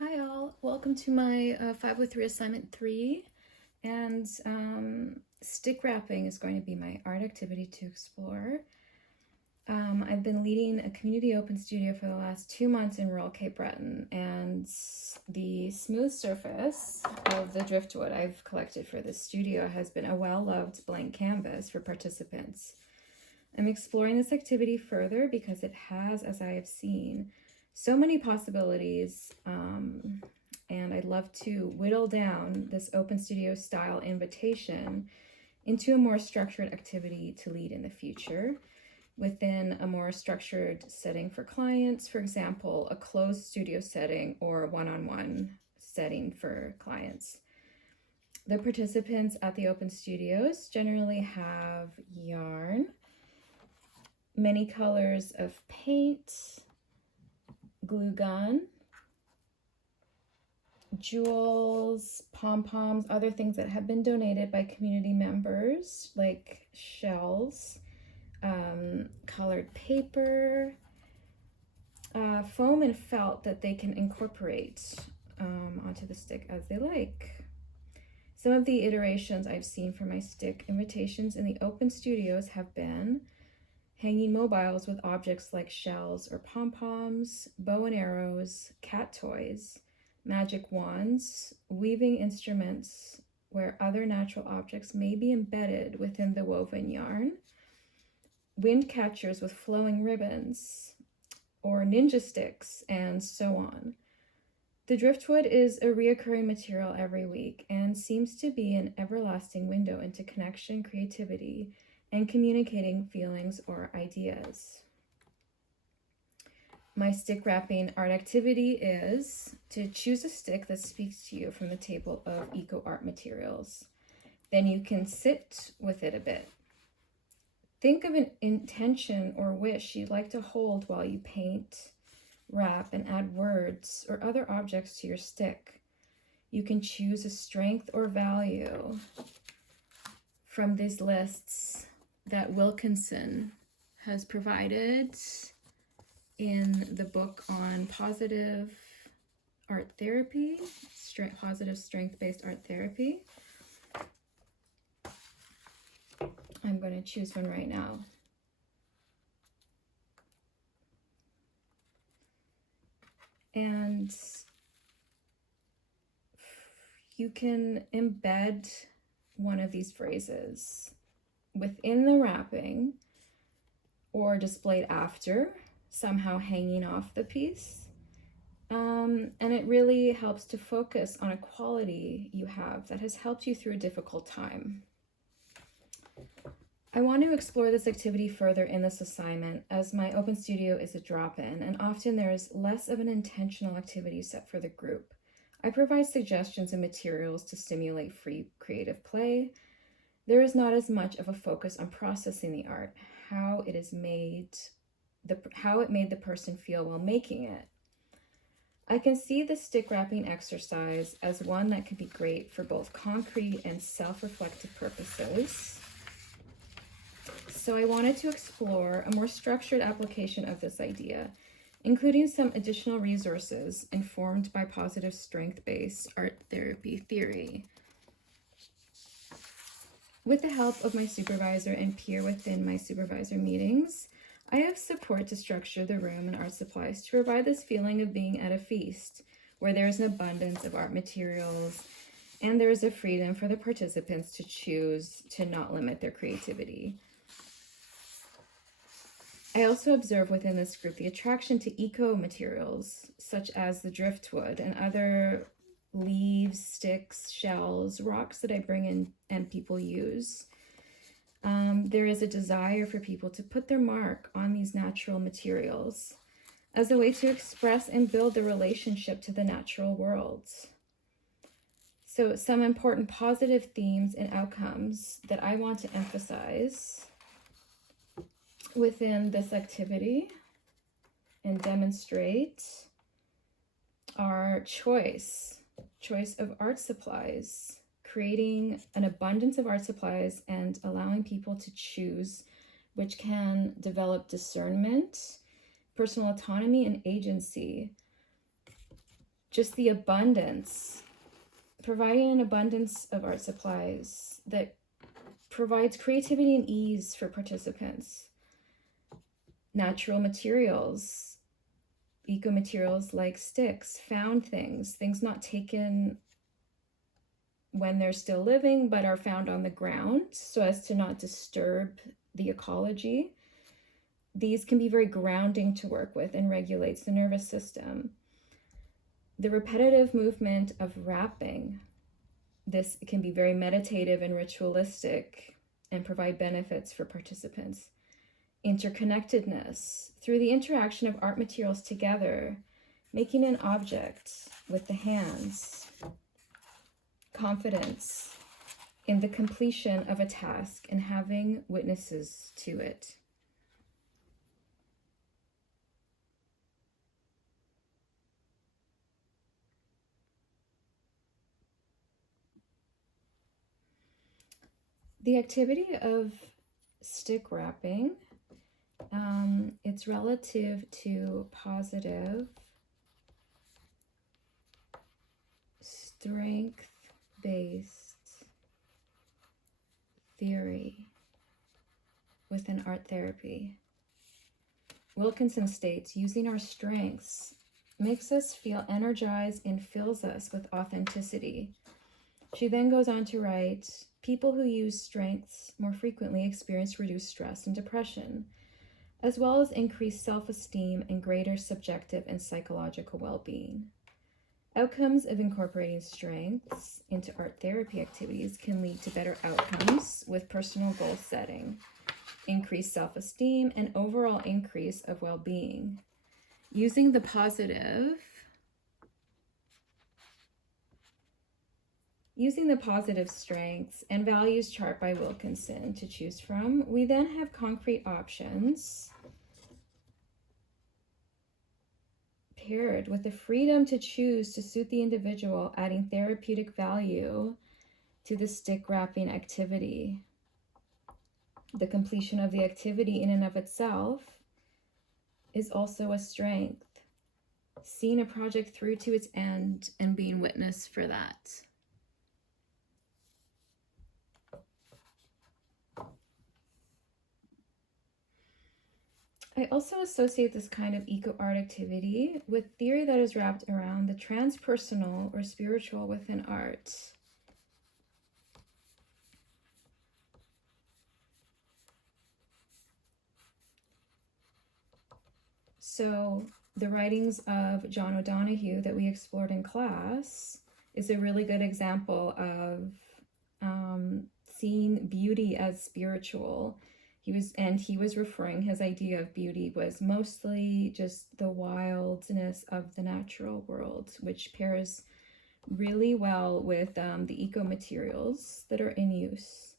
Hi all, welcome to my 503 assignment 3, and stick wrapping is going to be my art activity to explore. I've been leading a community open studio for the last 2 months in rural Cape Breton, and the smooth surface of the driftwood I've collected for this studio has been a well-loved blank canvas for participants. I'm exploring this activity further because it has, as I have seen, so many possibilities, and I'd love to whittle down this open studio style invitation into a more structured activity to lead in the future within a more structured setting for clients, for example, a closed studio setting or a one-on-one setting for clients. The participants at the open studios generally have yarn, many colors of paint, glue gun, jewels, pom-poms, other things that have been donated by community members, like shells, colored paper, foam and felt that they can incorporate onto the stick as they like. Some of the iterations I've seen for my stick invitations in the open studios have been hanging mobiles with objects like shells or pom-poms, bow and arrows, cat toys, magic wands, weaving instruments where other natural objects may be embedded within the woven yarn, wind catchers with flowing ribbons, or ninja sticks, and so on. The driftwood is a reoccurring material every week and seems to be an everlasting window into connection, creativity, and communicating feelings or ideas. My stick wrapping art activity is to choose a stick that speaks to you from the table of eco art materials. Then you can sit with it a bit. Think of an intention or wish you'd like to hold while you paint, wrap, and add words or other objects to your stick. You can choose a strength or value from these lists that Wilkinson has provided in the book on positive art therapy, positive strength-based art therapy. I'm going to choose one right now. And you can embed one of these phrases within the wrapping or displayed after, somehow hanging off the piece. And it really helps to focus on a quality you have that has helped you through a difficult time. I want to explore this activity further in this assignment, as my open studio is a drop-in, and often there is less of an intentional activity set for the group. I provide suggestions and materials to stimulate free creative play. There is not as much of a focus on processing the art, how it made the person feel while making it. I can see the stick wrapping exercise as one that could be great for both concrete and self-reflective purposes. So I wanted to explore a more structured application of this idea, including some additional resources informed by positive strength-based art therapy theory. With the help of my supervisor and peer within my supervisor meetings, I have support to structure the room and art supplies to provide this feeling of being at a feast, where there is an abundance of art materials and there is a freedom for the participants to choose to not limit their creativity. I also observe within this group the attraction to eco materials, such as the driftwood and other leaves, sticks, shells, rocks that I bring in and people use. There is a desire for people to put their mark on these natural materials as a way to express and build the relationship to the natural world. So some important positive themes and outcomes that I want to emphasize within this activity and demonstrate are choice of art supplies, creating an abundance of art supplies and allowing people to choose, which can develop discernment, personal autonomy, and agency. just the abundance, providing an abundance of art supplies that provides creativity and ease for participants. Natural materials, eco-materials like sticks, found things not taken when they're still living, but are found on the ground so as to not disturb the ecology. These can be very grounding to work with and regulates the nervous system. The repetitive movement of wrapping, this can be very meditative and ritualistic and provide benefits for participants. Interconnectedness, through the interaction of art materials together, making an object with the hands. Confidence in the completion of a task and having witnesses to it. The activity of stick wrapping, it's relative to positive, strength-based theory within art therapy. Wilkinson states, using our strengths makes us feel energized and fills us with authenticity. She then goes on to write, people who use strengths more frequently experience reduced stress and depression, as well as increased self-esteem and greater subjective and psychological well-being. Outcomes of incorporating strengths into art therapy activities can lead to better outcomes with personal goal setting, increased self-esteem, and overall increase of well-being. Using the positive strengths and values chart by Wilkinson to choose from, we then have concrete options paired with the freedom to choose to suit the individual, adding therapeutic value to the stick wrapping activity. The completion of the activity in and of itself is also a strength. Seeing a project through to its end and being witness for that. I also associate this kind of eco-art activity with theory that is wrapped around the transpersonal or spiritual within art. So the writings of John O'Donohue that we explored in class is a really good example of seeing beauty as spiritual. He was referring, his idea of beauty was mostly just the wildness of the natural world, which pairs really well with the eco-materials that are in use.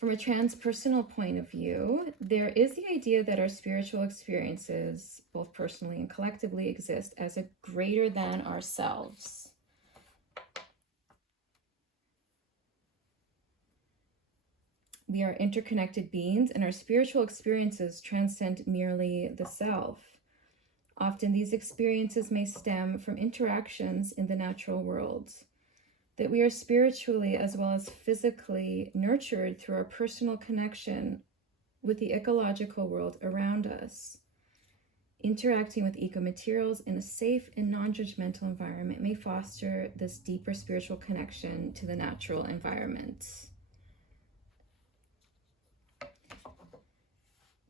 From a transpersonal point of view, there is the idea that our spiritual experiences, both personally and collectively, exist as a greater than ourselves. We are interconnected beings, and our spiritual experiences transcend merely the self. Often these experiences may stem from interactions in the natural world, that we are spiritually as well as physically nurtured through our personal connection with the ecological world around us. Interacting with eco-materials in a safe and non-judgmental environment may foster this deeper spiritual connection to the natural environment.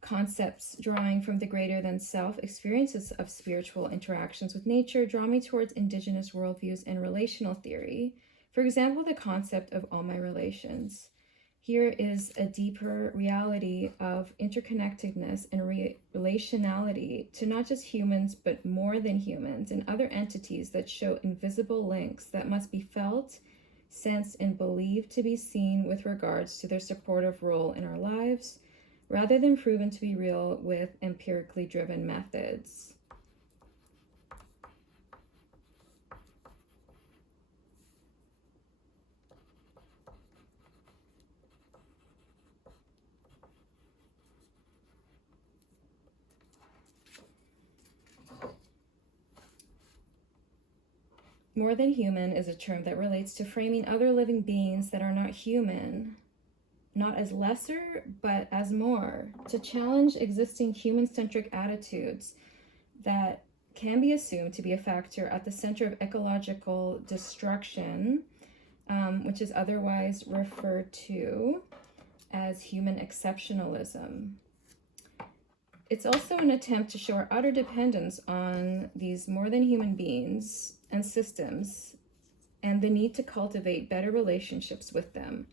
Concepts drawing from the greater than self experiences of spiritual interactions with nature draw me towards indigenous worldviews and relational theory. For example, the concept of all my relations. Here is a deeper reality of interconnectedness and relationality to not just humans, but more than humans and other entities that show invisible links that must be felt, sensed, and believed to be seen with regards to their supportive role in our lives, rather than proven to be real with empirically driven methods. More than human is a term that relates to framing other living beings that are not human, not as lesser, but as more, to challenge existing human-centric attitudes that can be assumed to be a factor at the center of ecological destruction, which is otherwise referred to as human exceptionalism. It's also an attempt to show our utter dependence on these more than human beings and systems, and the need to cultivate better relationships with them,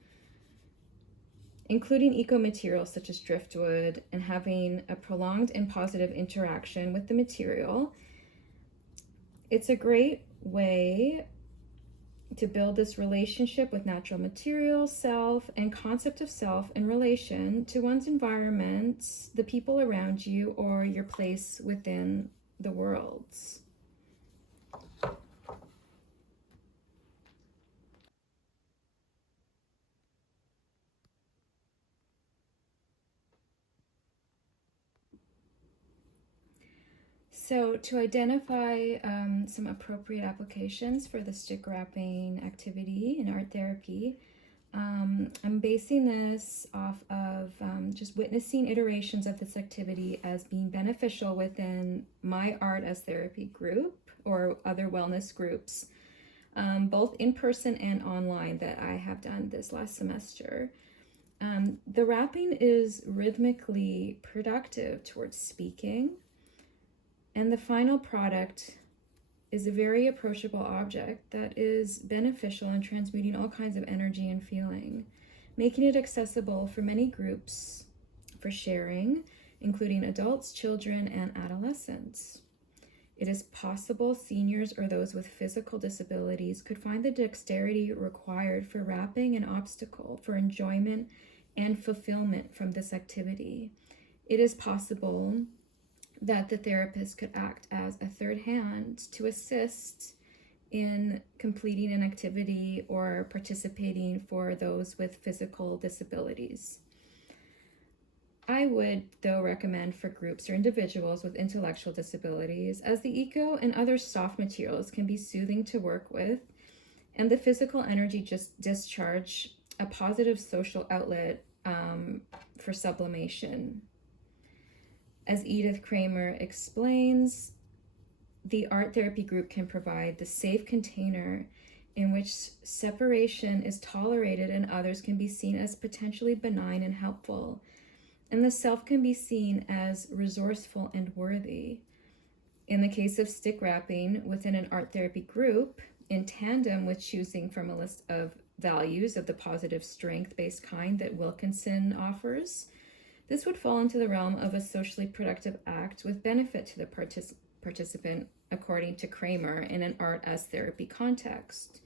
including eco-materials such as driftwood, and having a prolonged and positive interaction with the material. It's a great way to build this relationship with natural materials, self, and concept of self in relation to one's environment, the people around you, or your place within the world. So to identify some appropriate applications for the stick wrapping activity in art therapy, I'm basing this off of just witnessing iterations of this activity as being beneficial within my art as therapy group or other wellness groups, both in person and online, that I have done this last semester. The wrapping is rhythmically productive towards speaking, and the final product is a very approachable object that is beneficial in transmuting all kinds of energy and feeling, making it accessible for many groups for sharing, including adults, children, and adolescents. It is possible seniors or those with physical disabilities could find the dexterity required for wrapping an obstacle for enjoyment and fulfillment from this activity. It is possible that the therapist could act as a third hand to assist in completing an activity or participating for those with physical disabilities. I would, though, recommend for groups or individuals with intellectual disabilities, as the eco and other soft materials can be soothing to work with, and the physical energy just discharge a positive social outlet for sublimation. As Edith Kramer explains, the art therapy group can provide the safe container in which separation is tolerated and others can be seen as potentially benign and helpful, and the self can be seen as resourceful and worthy. In the case of stick wrapping within an art therapy group, in tandem with choosing from a list of values of the positive strength-based kind that Wilkinson offers, this would fall into the realm of a socially productive act with benefit to the participant, according to Kramer, in an art as therapy context.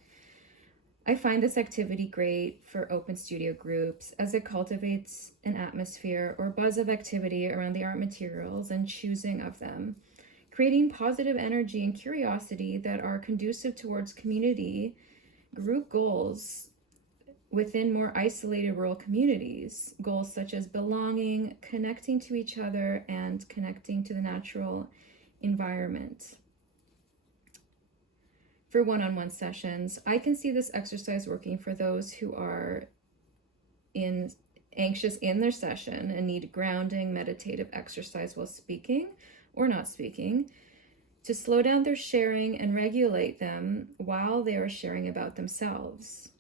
I find this activity great for open studio groups as it cultivates an atmosphere or buzz of activity around the art materials and choosing of them, creating positive energy and curiosity that are conducive towards community group goals within more isolated rural communities, goals such as belonging, connecting to each other, and connecting to the natural environment. For one-on-one sessions, I can see this exercise working for those who are anxious in their session and need grounding meditative exercise while speaking or not speaking, to slow down their sharing and regulate them while they are sharing about themselves.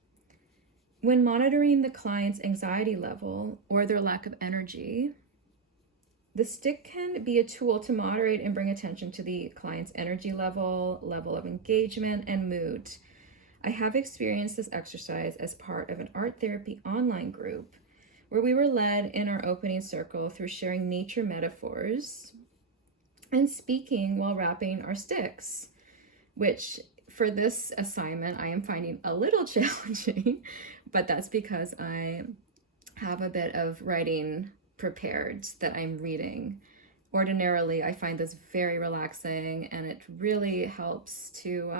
When monitoring the client's anxiety level or their lack of energy, the stick can be a tool to moderate and bring attention to the client's energy level of engagement, and mood. I have experienced this exercise as part of an art therapy online group where we were led in our opening circle through sharing nature metaphors and speaking while wrapping our sticks, which for this assignment I am finding a little challenging, but that's because I have a bit of writing prepared that I'm reading. Ordinarily, I find this very relaxing, and it really helps to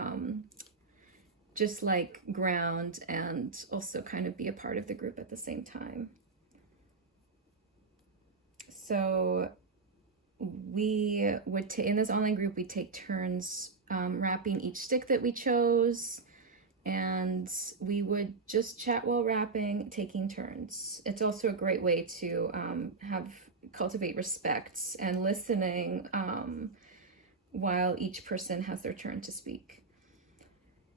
just like ground and also kind of be a part of the group at the same time. So we would in this online group, we take turns wrapping each stick that we chose, and we would just chat while wrapping, taking turns. It's also a great way to cultivate respect and listening while each person has their turn to speak.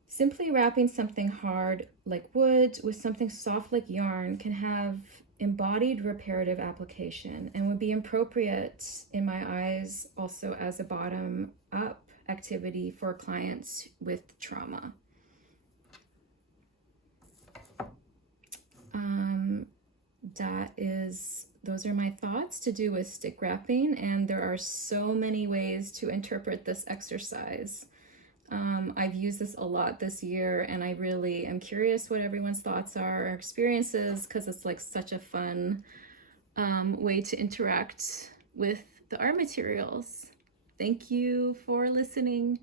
Simply wrapping something hard like wood with something soft like yarn can have embodied reparative application and would be appropriate in my eyes also as a bottom up activity for clients with trauma. Those are my thoughts to do with stick wrapping, and there are so many ways to interpret this exercise. I've used this a lot this year, and I really am curious what everyone's thoughts are or experiences, because it's like such a fun way to interact with the art materials. Thank you for listening.